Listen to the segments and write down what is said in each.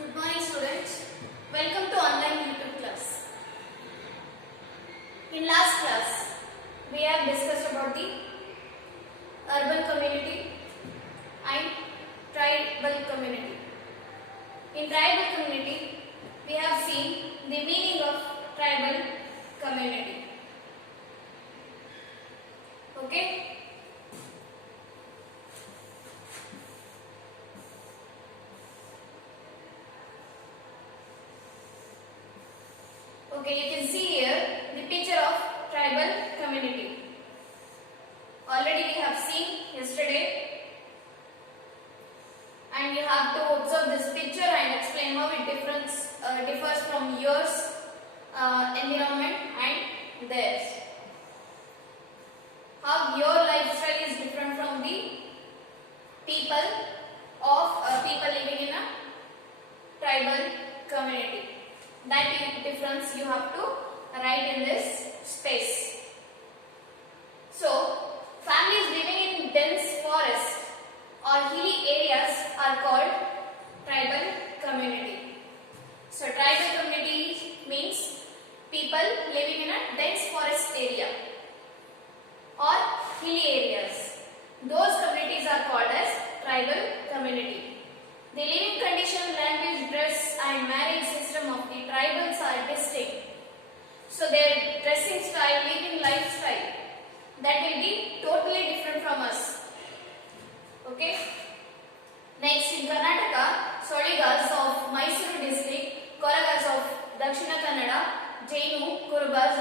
Good morning students. Welcome to online YouTube class. In last class, we have discussed about the urban community and tribal community. In tribal community, we have seen the meaning of tribal community. Okay? Okay, you can see here the picture of tribal community. Already we have seen yesterday, and you have to observe this picture and explain how it differs from yours environment and theirs. How your lifestyle is different from the people people living in a tribal community. That difference you have to write in this space. So, families living in dense forest or hilly areas are called tribal community. So, tribal community means people living in a dense forest area or hilly areas. Those communities are called as tribal community. The living condition, language, dress and marriage system of the tribals are distinct. So their dressing style, living lifestyle, that will be totally different from us. Okay. Next, in Karnataka, Soligas of Mysuru district, Koragas of Dakshina Kannada, Jainu, Kurubas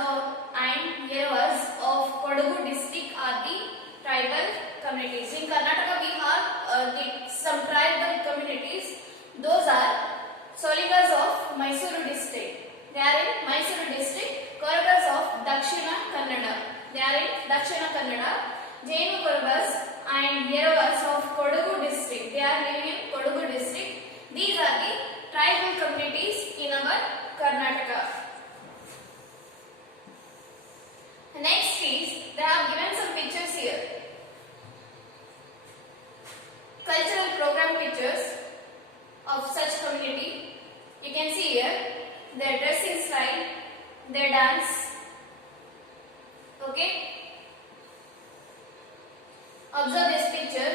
and Yeravas of Kodagu district are the tribal communities. In Karnataka, we have some tribal communities. Those are Soligas of Mysuru district. They are in Mysuru district. Koragas of Dakshina Kannada. They are in Dakshina Kannada. Jainu Kurubas and Yeravas of Kodagu district. They are living in Kodagu district. These are the tribal communities in our Karnataka. Next is, they have given some pictures here. Cultural program pictures of such community. You can see here their dressing style, their dance. Okay. Observe this picture.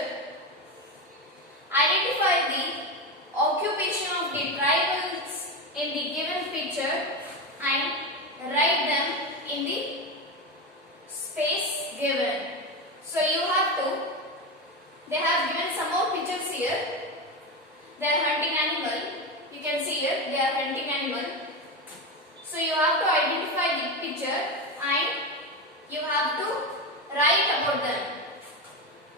Identify the occupation of the tribals in the given picture and write them in the space given. So you have to, they have given some more pictures here. They are hunting animal. You can see here they are hunting animal. So you have to identify the picture and you have to write about them.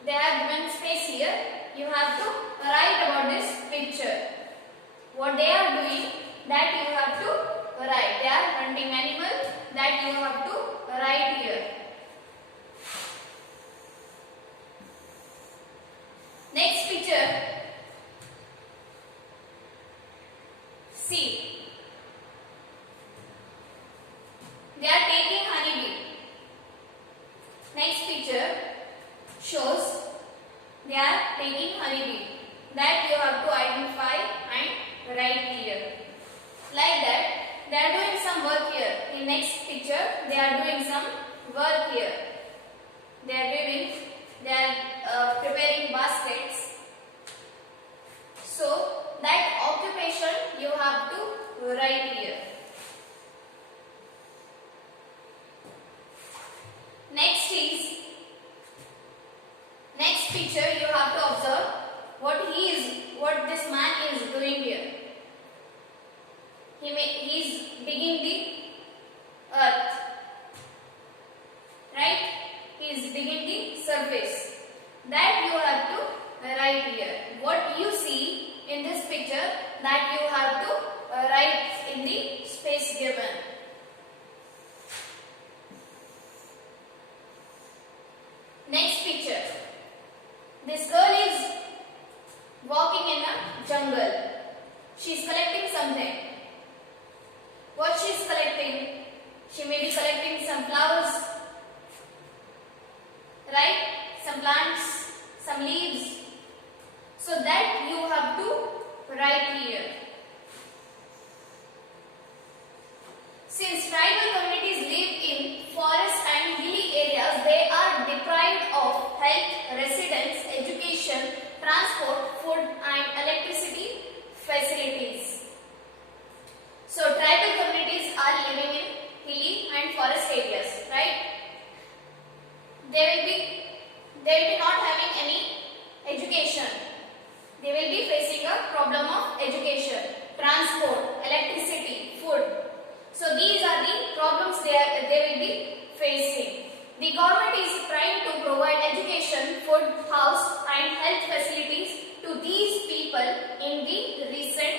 They have given space here. You have to write about this picture. What they are doing, that you have to write. They are hunting animal, that you have to write here. Next picture. See. They are taking honeybee. Next picture shows they are taking honeybee. That you have to identify and write here. Like that, they are doing some work here. In next picture, they are doing some work here. They are preparing baskets. So that occupation you have to write here. Next picture you have to observe what this man is doing here. He is digging the earth. Right? He is digging the surface. That you have to write here. What you see in this picture, that you have to write in the space given. Next picture. This girl is walking in a jungle. She is collecting something. What she is collecting? She may be collecting some flowers, right? Some plants, some leaves. So that you have to write here. education. They will be facing a problem of education, transport, electricity, food. So these are the problems they will be facing. The government is trying to provide education, food, house and health facilities to these people in the recent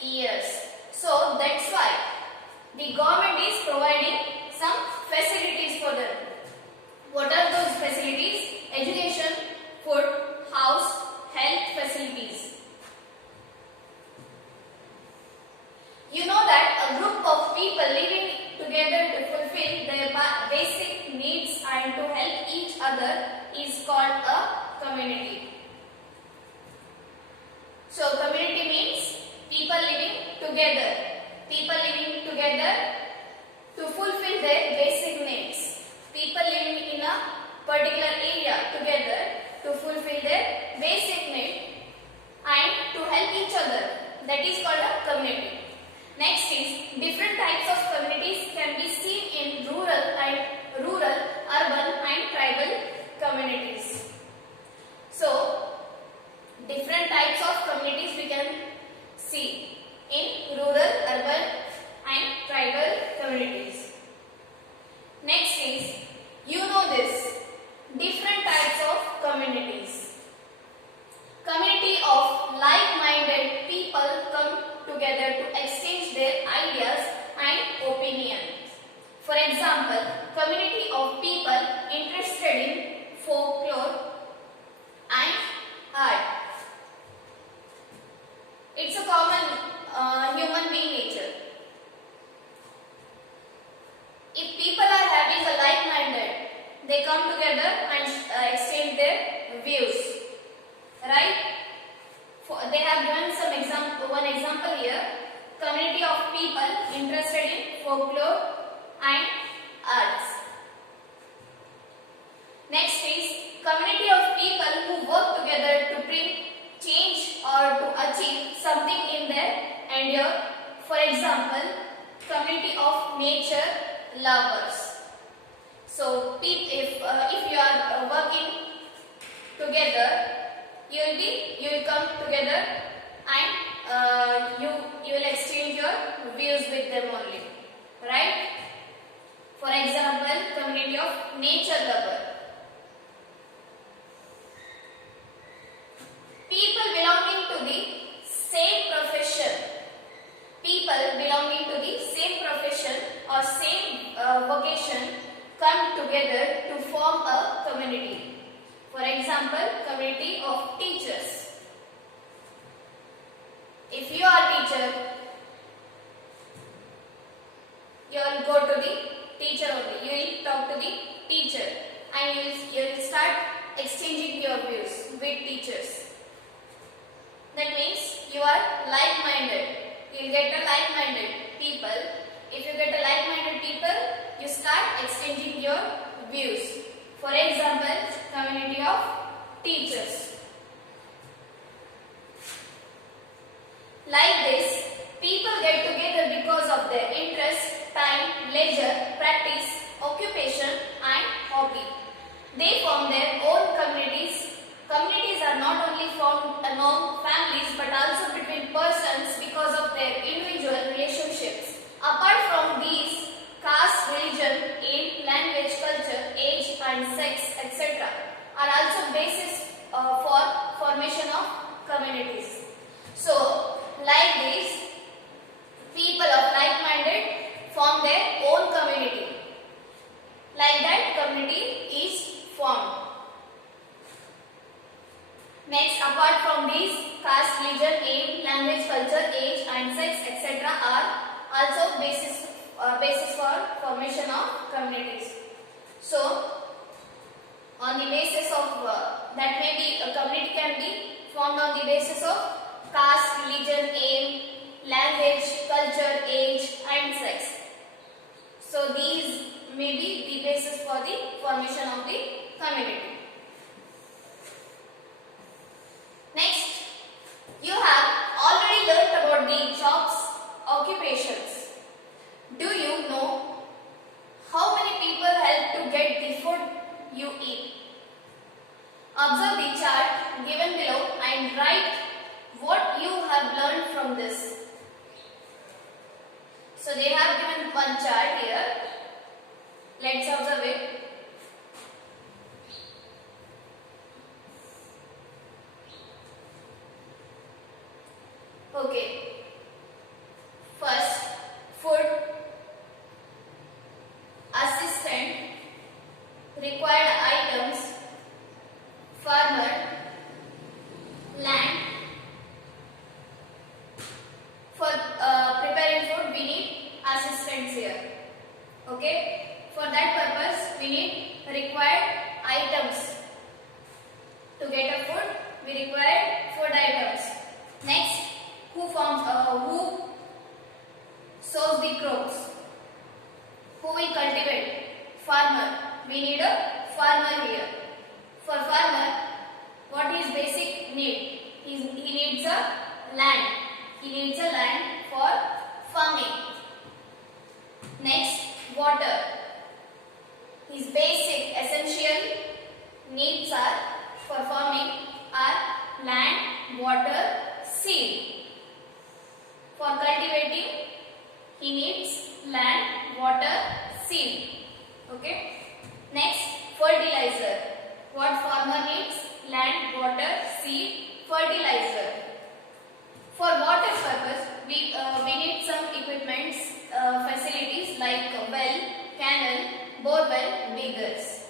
years. So that's why the government is providing some facilities for them. What are those facilities? Education, food, house, health facilities. You know that a group of people living together to fulfill their basic needs and to help each other is called a community. So community means people living together. People living together to fulfill their basic needs. People living in a particular area together to fulfill their basic need and to help each other. That is called a community. Next is different types of communities can be seen in rural, urban and tribal communities. So different types of communities we can see in rural, urban and tribal communities. Next is, you know this, different types of communities. Community of like-minded people come together to exchange their ideas and opinions. For example, community of people interested in folklore and art. It's a common human being nature. If people are having a like-minded, they come together and exchange their views, right? They have given one example here. Community of people interested in folklore and arts. Next is community of people who work together to bring change or to achieve something in their endeavor. For example, community of nature lovers. So if you are working together, you will come together and you will exchange your views with them only, right? For example, community of nature lover. People belonging to the same profession. People belonging to the same profession or same vocation come together to form a community. For example, community of teachers. If you are teacher, you will go to the teacher only. You will talk to the teacher and you will start exchanging your views with teachers. That means you are like-minded. You will get a like-minded people. If you get a like-minded people, you start exchanging your views. For example, community of teachers. Like this, people get together because of their interest, time, leisure, practice, occupation and hobby. They form their own communities. Communities are not only formed among families but also between persons because of their individual relationships. Apart from these, caste, religion, age, language, culture, age and sex, etc. are also basis for formation of communities. So, like this, people of like-minded form their own community. Like that, community is formed. Next, apart from these, caste, religion, age, language, culture, age and sex, etc. are also basis for formation of communities. So, on the basis of that may be a community can be formed on the basis of caste, religion, age, language, culture, age and sex. So, these may be the basis for the formation of the community. Next, you have already learnt about the jobs, occupations. Do you know how many people help to get the food you eat? Observe the chart given below Okay. First, food, assistant, required items, farmer, land. For preparing food, we need assistants here. Okay. For that purpose, we need required items. To get a food, we require food items. Next, who sows the crops? Who will cultivate? Farmer. We need a farmer here. For farmer, what is basic need? He needs a land. He needs a land for farming. Next, water. His basic essential needs are for farming are land, water, seed. For cultivating, he needs land, water, seed. Okay. Next, fertilizer. What farmer needs? Land, water, seed, fertilizer. For water purpose, we need some equipments, facilities like well, canal, borewell, diggers.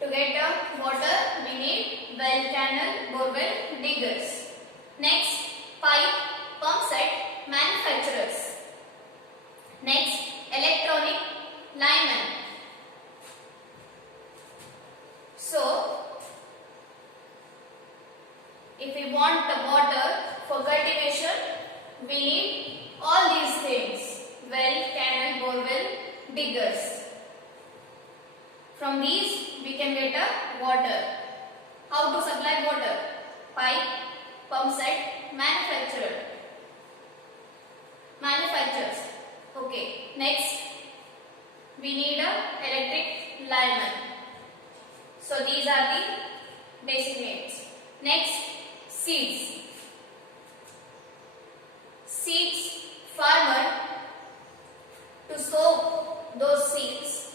To get water, we need well, canal, borewell, diggers. Next, pipe, pump set, manufacturers. Next, electronic, lineman. So, if we want the water for cultivation, we need all these things: well, canal, borewell, diggers. From these, we can get a water. How to supply water? Pipe, pump set, manufacturers. Okay. Next, we need a electric lineman. So these are the basic needs. Next, seeds. Seeds, farmer to sow those seeds,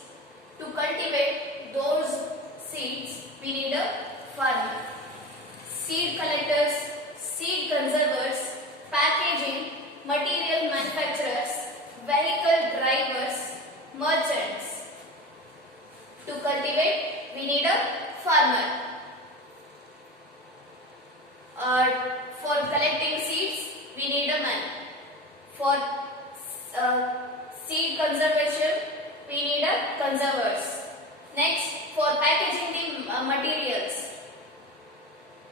to cultivate those seeds, we need a farmer. Seed collectors, seed conservers, packaging, material manufacturers, vehicle drivers, merchants. To cultivate, we need a farmer. For collecting seeds, we need a man. For seed conservation, we need a conservers. Next, for packaging the materials,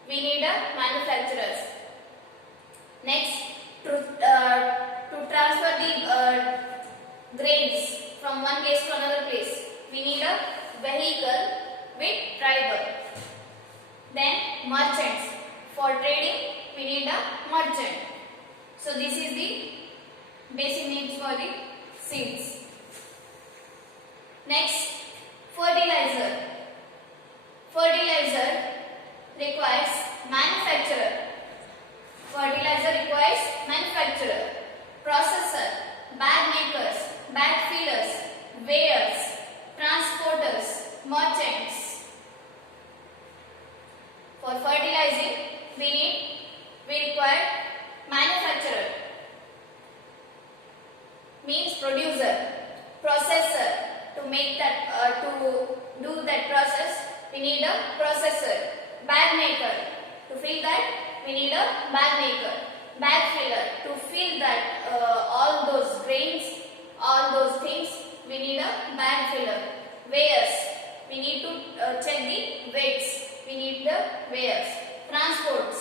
we need a manufacturers. Next, to transfer the grains from one place to another place, we need a vehicle with driver. Then merchants. For trading, we need a merchant. So this is the basic needs for the seeds. Next, fertilizer. Fertilizer requires manufacturer. Fertilizer requires manufacturer, processor, bag makers, bag fillers, weighers, transporters, merchants. For fertilizing, we require manufacturer, means producer, processor. To make that, to do that process, we need a processor. Bag maker. To fill that, we need a bag maker. Bag filler. To fill that, all those grains, all those things, we need a bag filler. Weighers. We need to check the weights. We need the weighers. Transporters.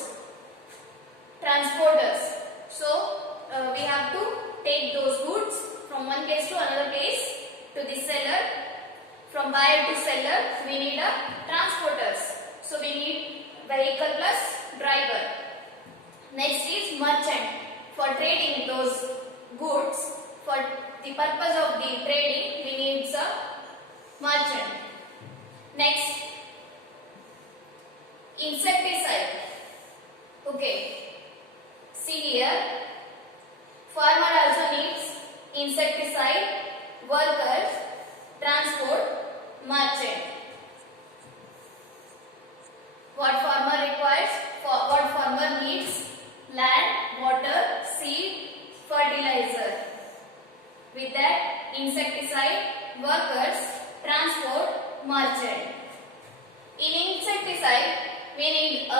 So, we have to take those goods from one place to another place to the seller. From buyer to seller, we need a transporters. So, we need vehicle plus driver. Next is merchant. For trading those goods, for the purpose of the trading, we need a merchant. Next, insecticide. Okay. See here, farmer also needs insecticide, workers, transport, merchant. What farmer requires, what farmer needs?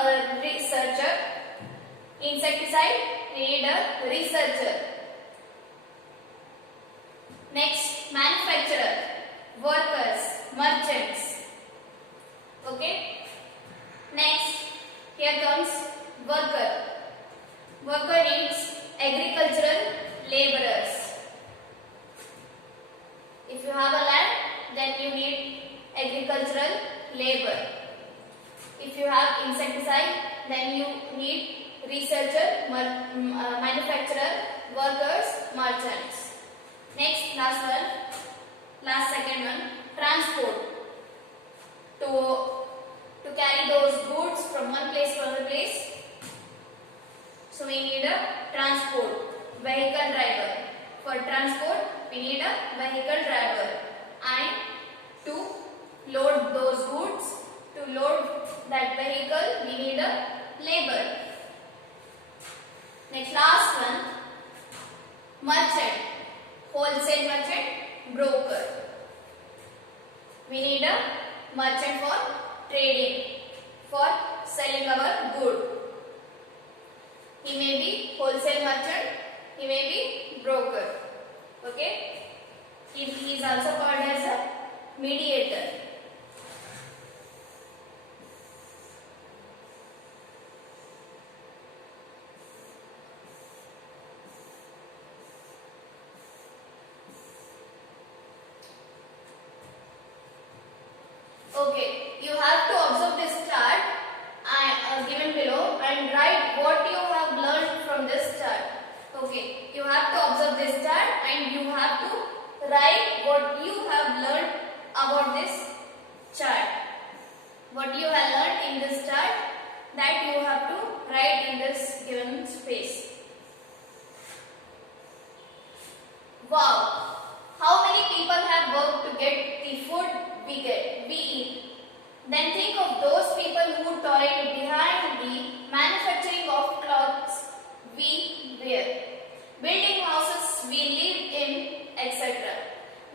a researcher. Insecticide, we need a researcher. Next, manufacturer, workers, merchants. Okay. Next, here comes worker. Worker needs agricultural laborers. If you have a land, then you need agricultural labor. If you have insecticide, then you need researcher, manufacturer, workers, merchants. Next, second one, transport. To carry those goods from one place to another place, so we need a transport, vehicle driver. For transport, we need a vehicle driver. And to load those goods, to load that vehicle, we need a labor. Next, last one, merchant, wholesale merchant, broker. We need a merchant for trading, for selling our good. He may be wholesale merchant, he may be broker. Okay? He is also called as a mediator. Okay, you have to observe this chart given below and write what you have learned from this chart. Okay, you have to observe this chart and you have to write what you have learned about this chart. What you have learned in this chart, that you have to write in this given space. Wow! How many people have worked to get the food we eat? Then think of those people who toiled behind the manufacturing of clothes we wear, building houses we live in, etc.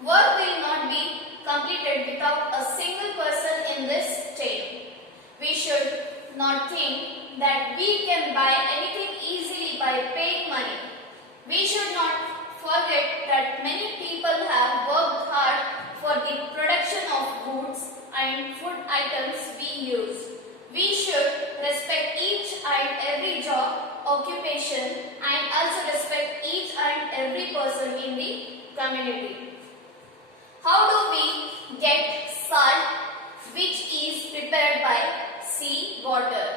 Work will not be completed without a single person in this chain. We should not think that we can buy anything easily by paying money. We should not forget that many people have worked hard for the production of goods and food items we use. We should respect each and every job, occupation, and also respect each and every person in the community. How do we get salt, which is prepared by sea water?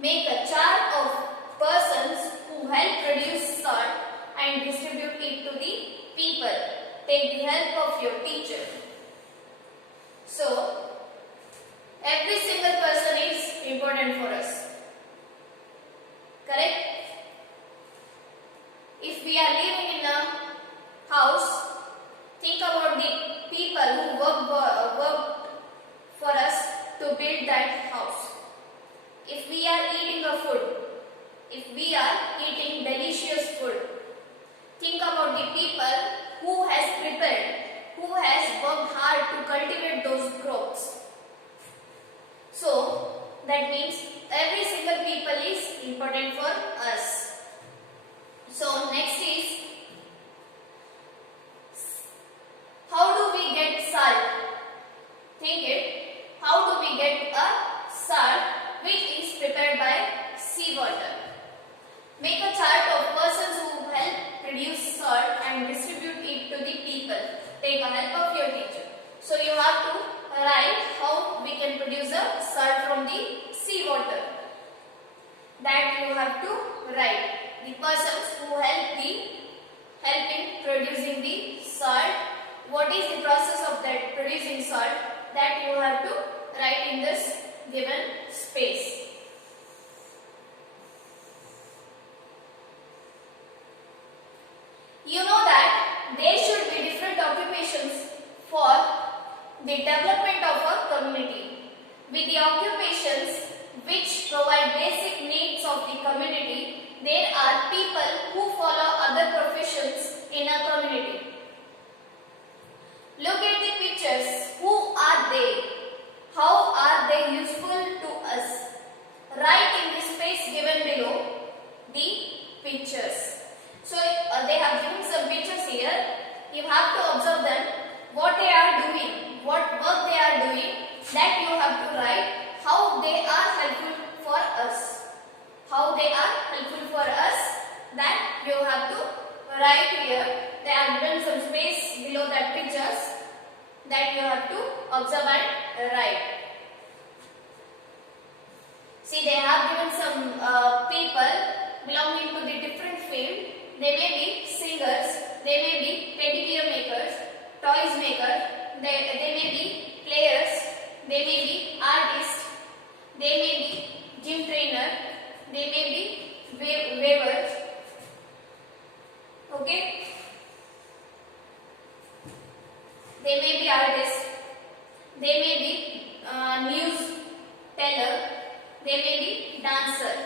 Make a chart of persons who help produce salt and distribute it to the people. Take the help of your teacher. So, every single person is important for us. Correct? If we are living in a house, think about the people who worked for us to build that house. If we are eating a food, if we are eating delicious food, think about the people who has prepared, who has worked hard to cultivate those crops. So, that means every single people is important for us. So, next is, how do we get salt? Think it. How do we get a salt which is prepared by seawater? Make a chart of persons who help produce salt and distribute it to the people. Take a help of your teacher. So you have to write how we can produce a salt from the seawater. That you have to write. The persons who help in producing the salt. What is the process of that producing salt? That you have to write in this given space. You know that there should be different occupations for the development of a community. With the occupations which provide basic needs of the community, there are people who follow other professions in a community. Look at the pictures. Who are they? How are they useful to us? Write space given below the pictures. So they have given some pictures here. You have to observe them, what they are doing, what work they are doing, that you have to write how they are helpful for us. How they are helpful for us, that you have to write here. They have given some space below that pictures, that you have to observe and write. See, they have given some people belonging to the different field. They may be singers, they may be teddy bear makers, toys makers, they may be players, they may be artists, they may be gym trainer, they may be weavers. Okay? They may be artists, they may be news teller, they may be dancer.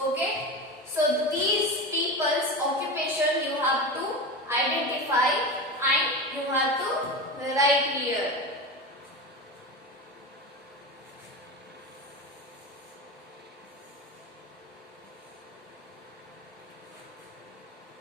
Okay? So these people's occupation you have to identify and you have to write here.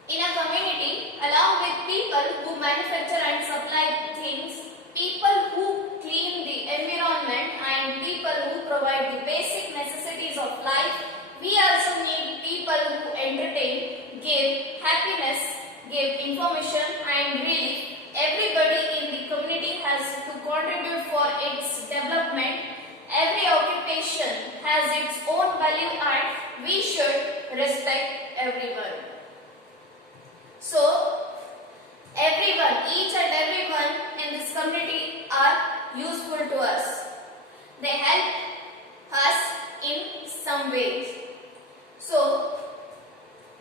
In a community, along with people who manufacture and supply things, people who clean the environment and people who provide the basic necessities of life, we also need people who entertain, give happiness, give information and relief. Everybody in the community has to contribute for its development. Every occupation has its own value and we should respect everyone. So, everyone, each and everyone in this community are useful to us. They help us in some ways. So,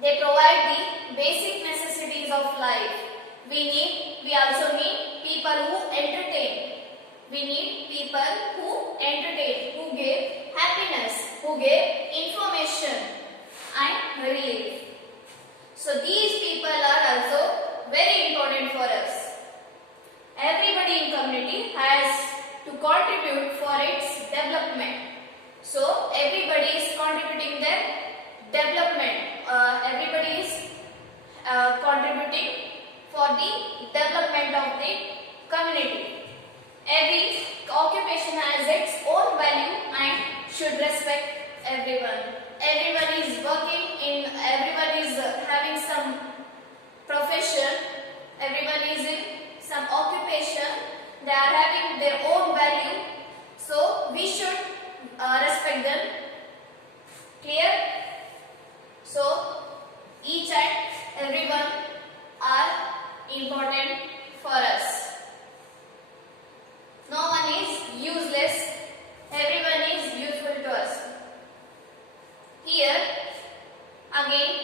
they provide the basic necessities of life. We also need people who entertain. We need people who entertain, who give happiness, who give information and relief. So these people are also very important for us. Everybody in community has to contribute for its development. So everybody is contributing their development. Everybody is contributing for the development of the community. Every occupation has its own value and should respect everyone. Everyone is working everyone is having some profession, everyone is in some occupation, they are having their own value, so we should respect them. Clear? So, each and everyone are important for us. No one is useless, everyone is useful to us. Here, again,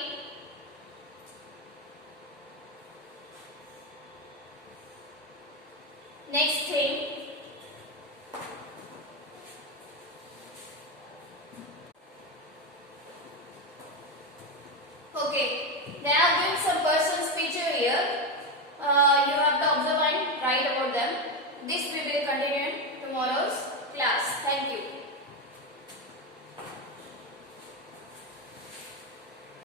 next thing,